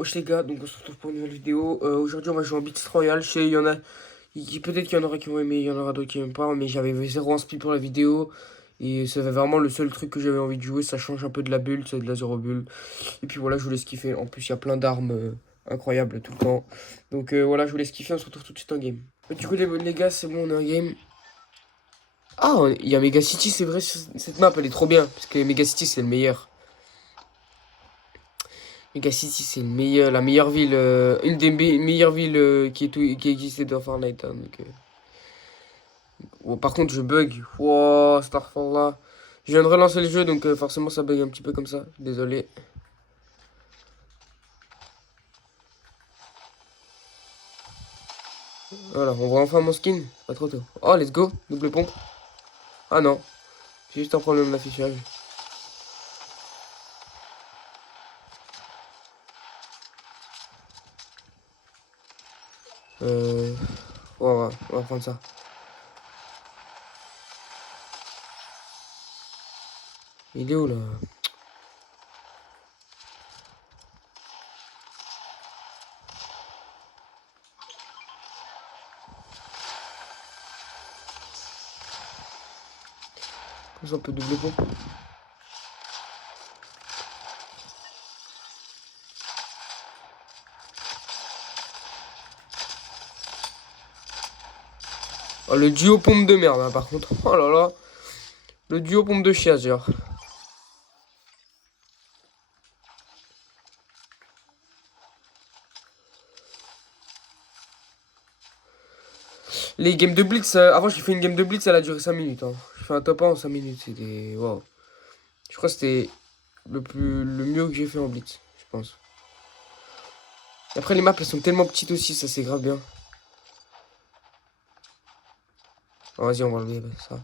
Wesh les gars, donc on se retrouve pour une nouvelle vidéo. Aujourd'hui on va jouer en Blitz Royale. Je sais, il y en a. Peut-être qu'il y en aura qui vont aimer, il y en aura d'autres qui n'aiment pas. Mais j'avais 0 inspi pour la vidéo. Et c'est vraiment le seul truc que j'avais envie de jouer. Ça change un peu de la bulle, c'est de la 0 bulle. Et puis voilà, je vous laisse kiffer. En plus, il y a plein d'armes incroyables tout le temps. Donc voilà, je vous laisse kiffer. On se retrouve tout de suite en game. Du coup, les gars, c'est bon, on est en game. Ah, il y a Mega City, c'est vrai. Cette map elle est trop bien. Parce que Mega City c'est le meilleur. Mega City, c'est la meilleure ville, une des meilleures villes qui existait dans Fortnite. Hein, donc, oh, par contre, je bug. Wow, Starfall. Je viens de relancer le jeu, donc forcément, ça bug un petit peu comme ça. Désolé. Voilà, on voit enfin mon skin. Pas trop tôt. Oh, let's go. Double pompe. Ah non. J'ai juste un problème d'affichage. Euh... on va prendre ça. Il est où, là? Comme ça, on peut double pompe. Oh, le duo pompe de merde, hein, par contre. Oh là là. Le duo pompe de chiasse, genre. Les games de Blitz, avant j'ai fait une game de Blitz, elle a duré 5 minutes. Hein. J'ai fait un top 1 en 5 minutes, c'était... Wow. Je crois que c'était le mieux que j'ai fait en Blitz, je pense. Après les maps, elles sont tellement petites aussi, ça c'est grave bien. Oh, vas-y, on va enlever ça.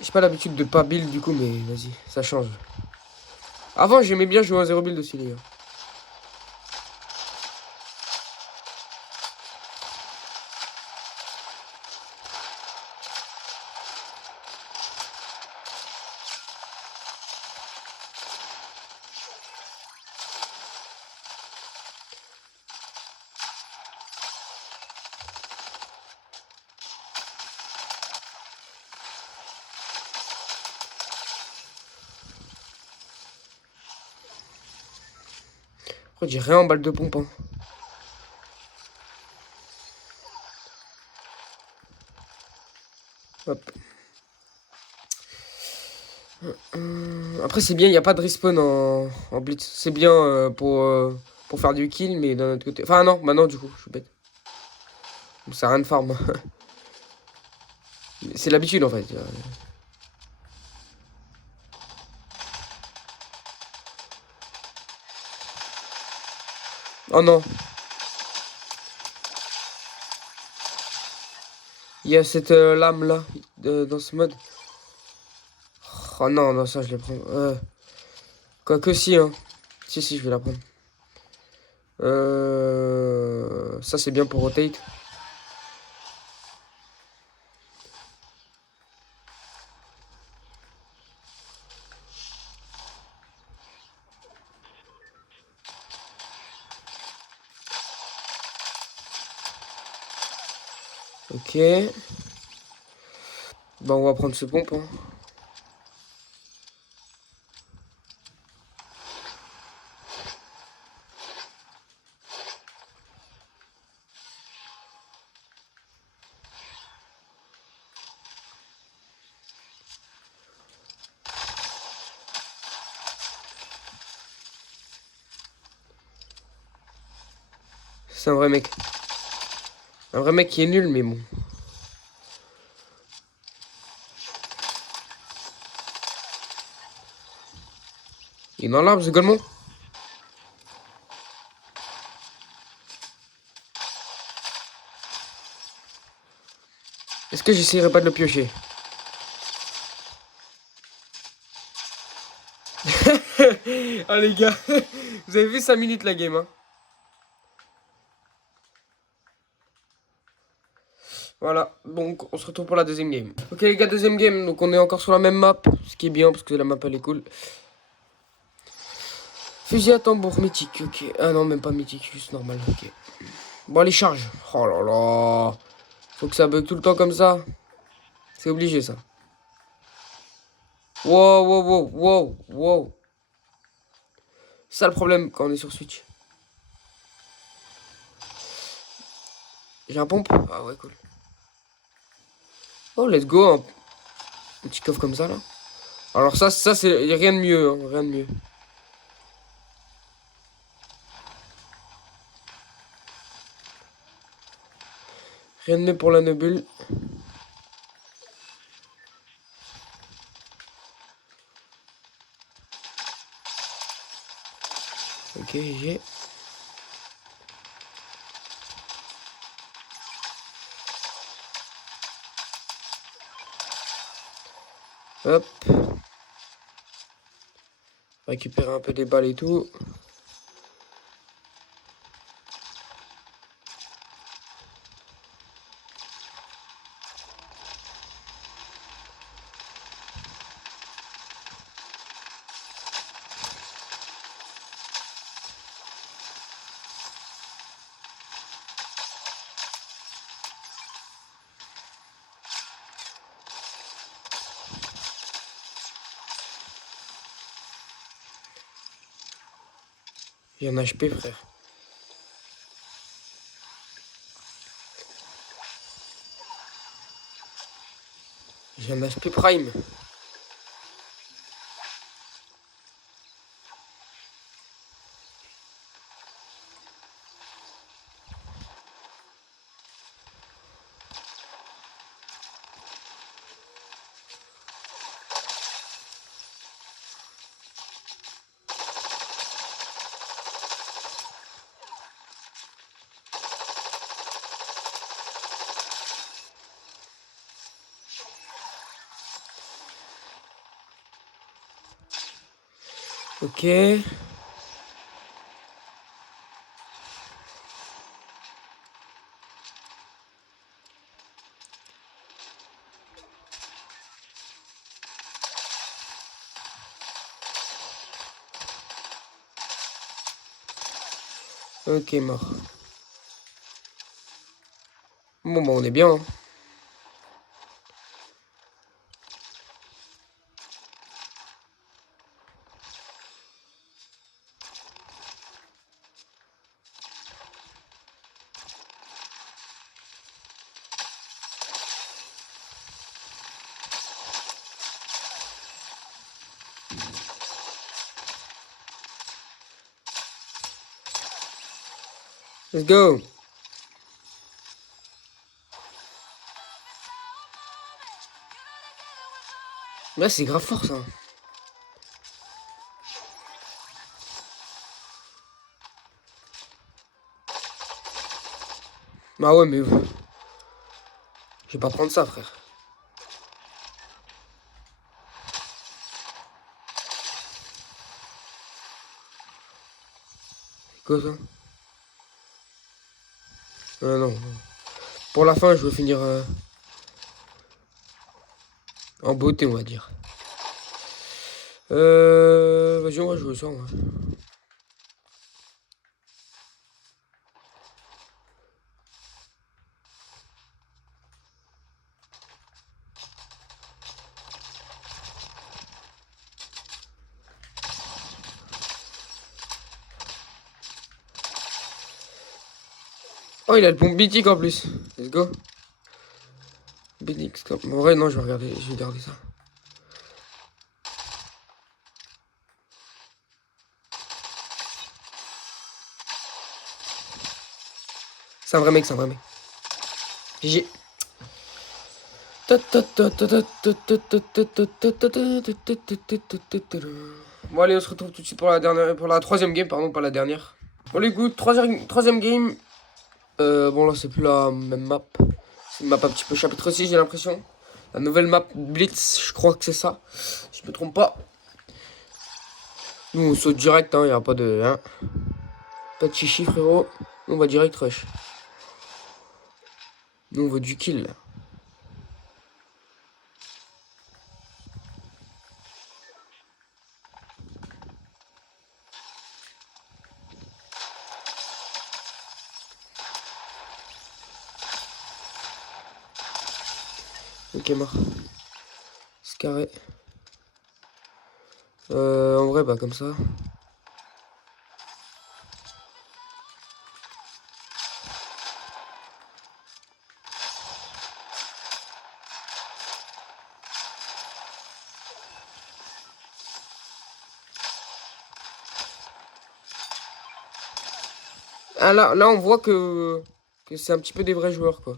J'ai pas l'habitude de pas build du coup, mais vas-y, ça change. Avant, j'aimais bien jouer en 0 build aussi, les gars. Après, j'ai rien en balle de pompe. Hein. Hop. Après, c'est bien, il n'y a pas de respawn en Blitz. C'est bien pour faire du kill, mais d'un autre côté... Enfin, non, maintenant, du coup, je suis bête. Ça a rien de farm. C'est l'habitude, en fait. Oh non. Il y a cette lame là dans ce mode. Oh non, non, ça je vais prendre. Quoique si, hein. Si, je vais la prendre. Ça c'est bien pour rotate. Ok. Bah on va prendre ce pompe. Hein. C'est un vrai mec. Un vrai mec qui est nul, mais bon. Il est dans l'arbre, ce golemon. Est-ce que j'essayerai pas de le piocher? Ah les gars, vous avez vu 5 minutes la game, hein. Voilà, Donc on se retrouve pour la deuxième game. Ok les gars, deuxième game, donc on est encore sur la même map, ce qui est bien parce que la map elle est cool. Fusil à tambour mythique, ok. Ah non, même pas mythique, juste normal, ok. Bon allez, charge. Oh là là. Faut que ça bug tout le temps comme ça. C'est obligé ça. Wow, wow, wow, wow, wow. C'est ça le problème quand on est sur Switch. J'ai un pompe. Ah ouais, cool. Oh, let's go. Un petit coffre comme ça, là. Alors ça c'est rien de mieux, hein, rien de mieux. Rien de mieux pour la Nobule. Ok, j'ai. Hop. Récupérer un peu des balles et tout. J'ai un HP, frère. J'ai un HP Prime. Ok. Ok, mort. Bon, bah, on est bien, hein. Let's go. Là, c'est grave fort, ça. Bah ouais, mais... Je vais pas prendre ça, frère. Quoi, ça? Non. Pour la fin, je veux finir en beauté, on va dire. Vas-y, on va jouer ça, ouais. Oh, il a le pompe mythique en plus. Let's go. Benix, en vrai, non, je vais garder ça. C'est un vrai mec, c'est un vrai mec. GG. Bon, allez, on se retrouve tout de suite pour la troisième game, pardon, pas la dernière. Bon, les goûts, troisième game. Bon, là, c'est plus la même map. C'est une map un petit peu chapitre 6, j'ai l'impression. La nouvelle map Blitz, je crois que c'est ça. Si je me trompe pas. Nous, on saute direct, hein, y a pas de... Hein. Pas de chichi, frérot. Nous, on va direct rush. Nous, on veut du kill. Ok, mort. C'est carré. En vrai, bah comme ça. Ah là on voit que c'est un petit peu des vrais joueurs, quoi.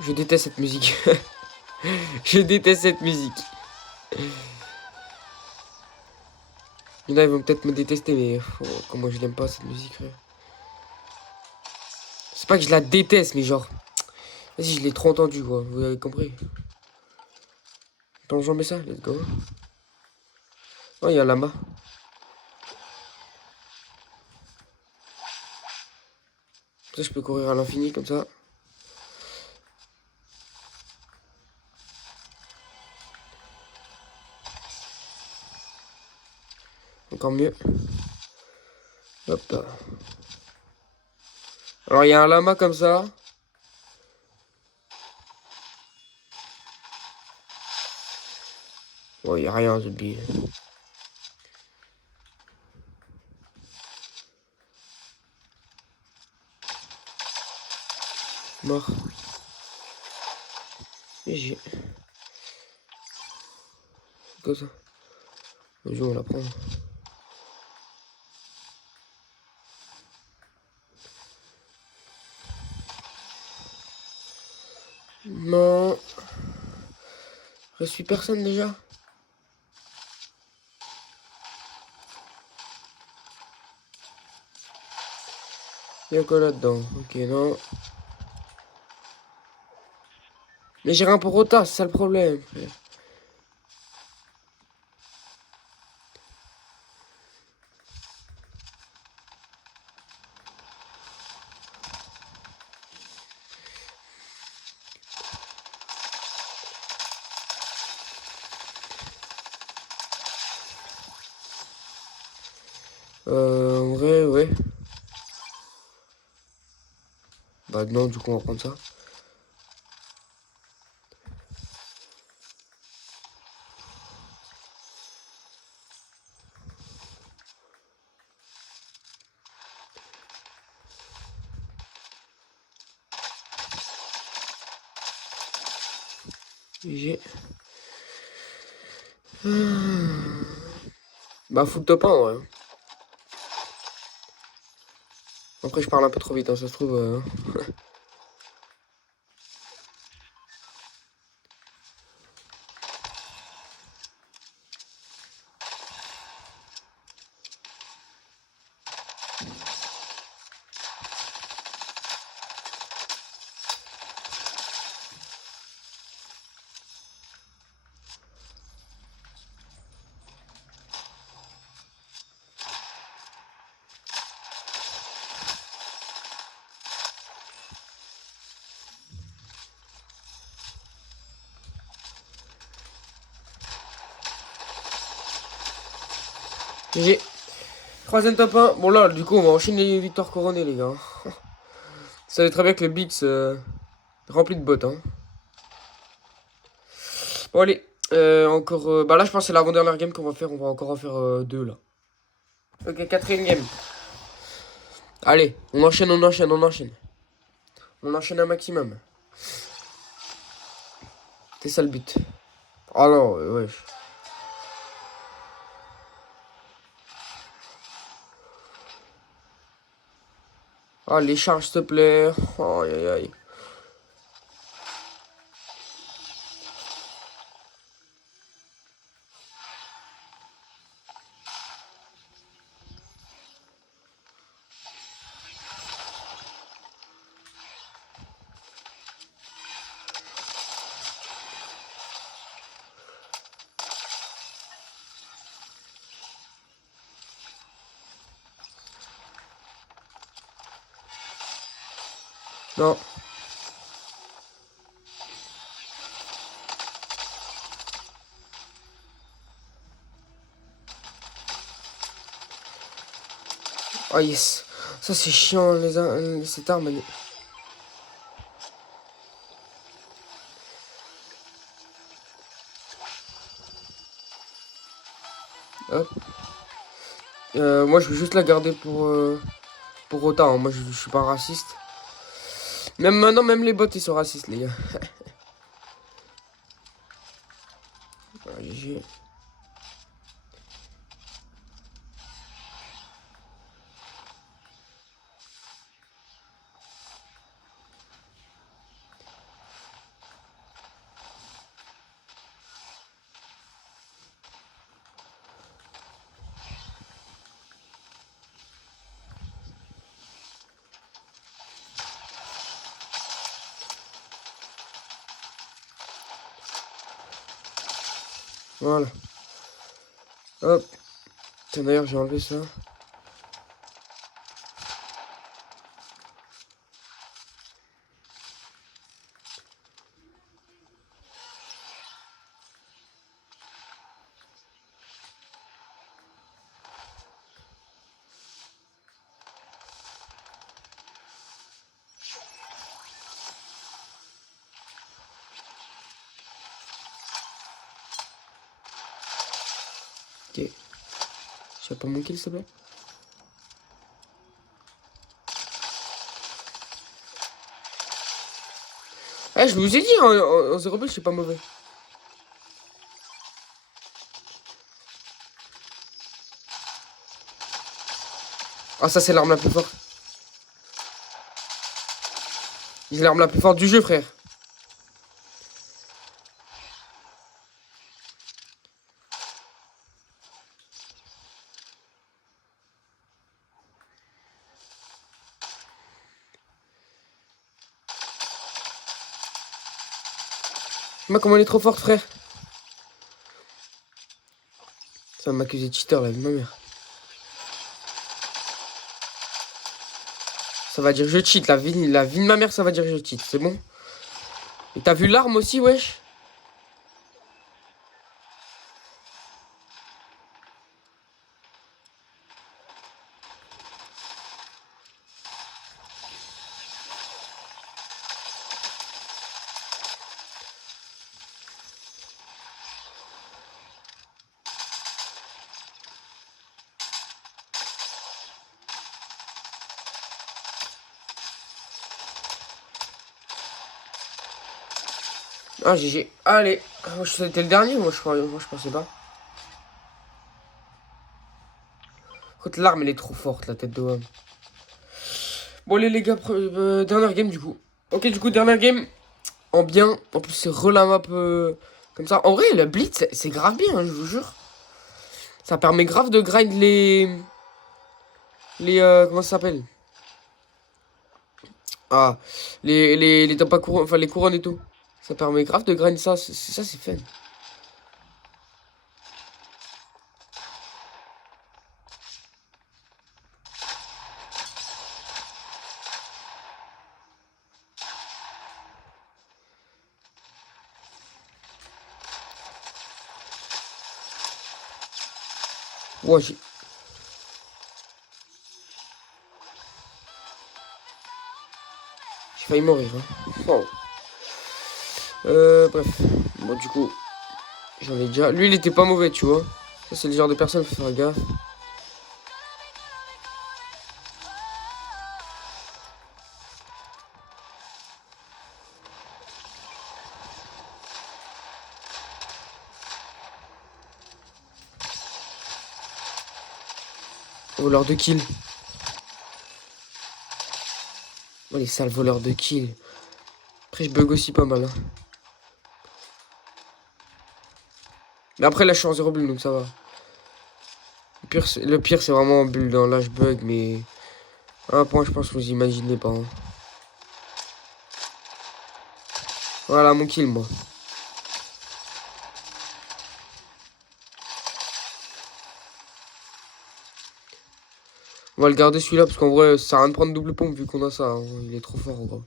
Je déteste cette musique. Je déteste cette musique. Il y en a, ils vont peut-être me détester, mais comment je l'aime pas cette musique, frère. C'est pas que je la déteste, mais genre... Vas-y, je l'ai trop entendu, quoi. Vous avez compris. Attends, j'en mets ça, let's go. Oh, il y a un lama. Ça, je peux courir à l'infini, comme ça. Encore mieux. Hop là. Alors, il y a un lama comme ça. Oh, il n'y a rien, zombie. Mort. Et j'ai... Comme ça. Le jeu, on la prend. Non. Je suis personne déjà. Il y a quoi là-dedans? Ok, non. Mais j'ai rien pour retard, c'est ça le problème, frère. En vrai, ouais. Bah non, du coup, on va prendre ça. J'ai... Bah, full top 1, ouais. Après, je parle un peu trop vite, hein, ça se trouve. GG. Troisième top 1. Bon, là, du coup, on va enchaîner les victoires couronnées, les gars. Vous savez très bien que le Bix rempli de bots, hein. Bon, allez. Encore. Bah, là, je pense que c'est l'avant-dernière game qu'on va faire. On va encore en faire deux, là. Ok, quatrième game. Allez, on enchaîne, on enchaîne, on enchaîne. On enchaîne un maximum. C'est ça le but. Oh non, wesh. Ah, les charges, s'il te plaît. Oh, aïe, aïe, aïe. Non. Oh, yes. Ça, c'est chiant, cette arme. Hop. Moi, je vais juste la garder pour autant. Hein. Moi, je suis pas raciste. Même maintenant, même les bots, ils sont racistes, les gars. Voilà, GG. Voilà. Hop. Tiens, d'ailleurs, j'ai enlevé ça. Ok. J'ai pas mon kill, s'il te plaît. Eh, je vous ai dit, en 0 je suis pas mauvais. Ah, ça, c'est l'arme la plus forte. J'ai l'arme la plus forte du jeu, frère. Moi, comment elle est trop forte, frère. Ça va m'accuser de cheater, la vie de ma mère. Ça va dire je cheat, la vie de ma mère, ça va dire je cheat, c'est bon. Et t'as vu l'arme aussi, wesh? Ah, GG. Allez. Moi, c'était le dernier, moi, je crois. Moi, je pensais pas. Écoute, l'arme, elle est trop forte, la tête de homme. Bon, les gars, dernière game, du coup. Ok, du coup, dernière game. En bien. En plus, c'est re la map comme ça. En vrai, le blitz, c'est grave bien, hein, je vous jure. Ça permet grave de grind comment ça s'appelle? Ah, les tapas couronnes, enfin, les couronnes et tout. Ça permet grave de grind ça. Ça, c'est fun. Ouais, j'ai failli mourir. Hein. Oh. Bref. Bon, du coup, j'en ai déjà. Lui, il était pas mauvais, tu vois. Ça, c'est le genre de personne, faut faire gaffe. Voleur de kill. Oh, les sales voleurs de kill. Après, je bug aussi pas mal. Hein. Mais après, là, je suis en 0 bulle, donc ça va. Le pire, c'est vraiment en bulle. Hein. Là, je bug, mais... À un point, je pense que vous imaginez pas. Hein. Voilà, mon kill, moi. On va le garder celui-là, parce qu'en vrai, ça sert à rien de prendre double pompe, vu qu'on a ça. Hein. Il est trop fort, en gros.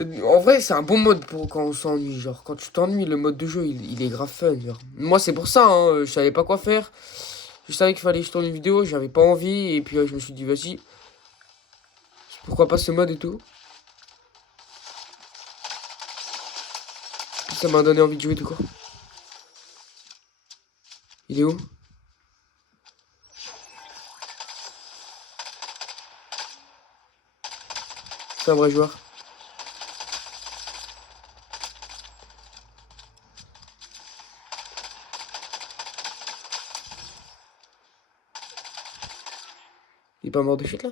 En vrai, c'est un bon mode pour quand on s'ennuie. Genre, quand tu t'ennuies, le mode de jeu, il est grave fun. Genre. Moi, c'est pour ça, hein, je savais pas quoi faire. Je savais qu'il fallait que je tourne une vidéo, j'avais pas envie. Et puis, je me suis dit, vas-y, pourquoi pas ce mode et tout. Ça m'a donné envie de jouer, tout quoi. Il est où? C'est un vrai joueur. Il est pas mort de chute là?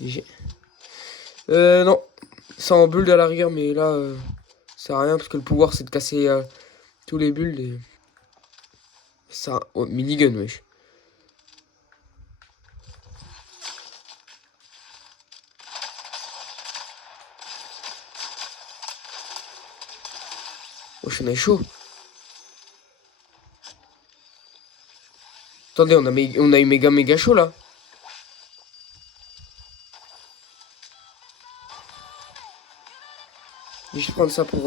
GG. Non. C'est en bulle à la rigueur, mais là, ça sert à rien parce que le pouvoir c'est de casser tous les bulles. Et... ça. Oh, minigun, wesh. Wesh, on est chaud. Attendez, on a eu méga chaud là. Je vais prendre ça pour.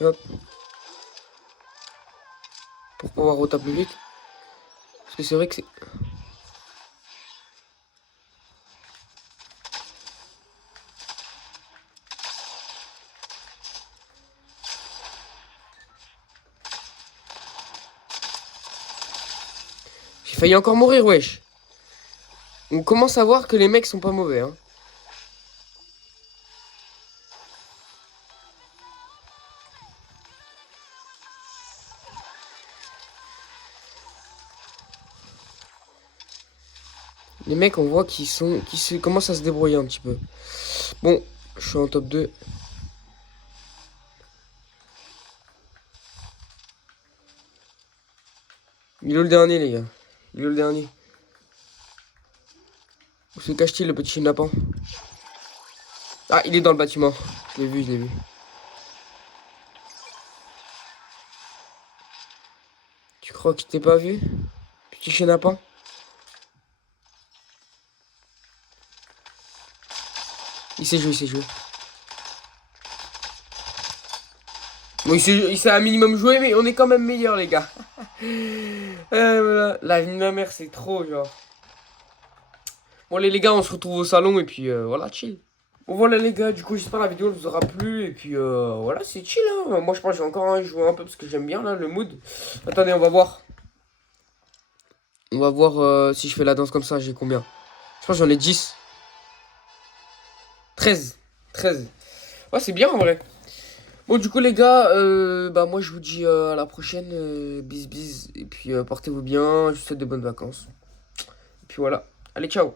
Hop. Pour pouvoir retaper plus vite. Parce que c'est vrai que c'est. J'ai failli encore mourir, wesh. On commence à voir que les mecs sont pas mauvais, hein. Les mecs, on voit qu'ils commencent à se débrouiller un petit peu. Bon, je suis en top 2. Il est où le dernier, les gars? Il est où le dernier? Où se cache-t-il, le petit chenapan? Ah, il est dans le bâtiment. Je l'ai vu, je l'ai vu. Tu crois qu'il t'ait pas vu? Petit chenapan? Il sait jouer, il sait jouer. Bon, il sait un minimum jouer, mais on est quand même meilleur, les gars. Voilà. La vie de ma mère, c'est trop, genre. Bon, les gars, on se retrouve au salon, et puis voilà, chill. Bon, voilà, les gars, du coup, j'espère que la vidéo vous aura plu, et puis voilà, c'est chill, hein. Moi, je pense que je vais encore jouer un peu, parce que j'aime bien, là, le mood. Attendez, on va voir. On va voir si je fais la danse comme ça, j'ai combien? Je pense que j'en ai 10. 13. 13. Ouais, c'est bien, en vrai. Bon, du coup, les gars, bah, moi, je vous dis à la prochaine. Bis, bis. Et puis, portez-vous bien. Je vous souhaite de bonnes vacances. Et puis, voilà. Allez, ciao.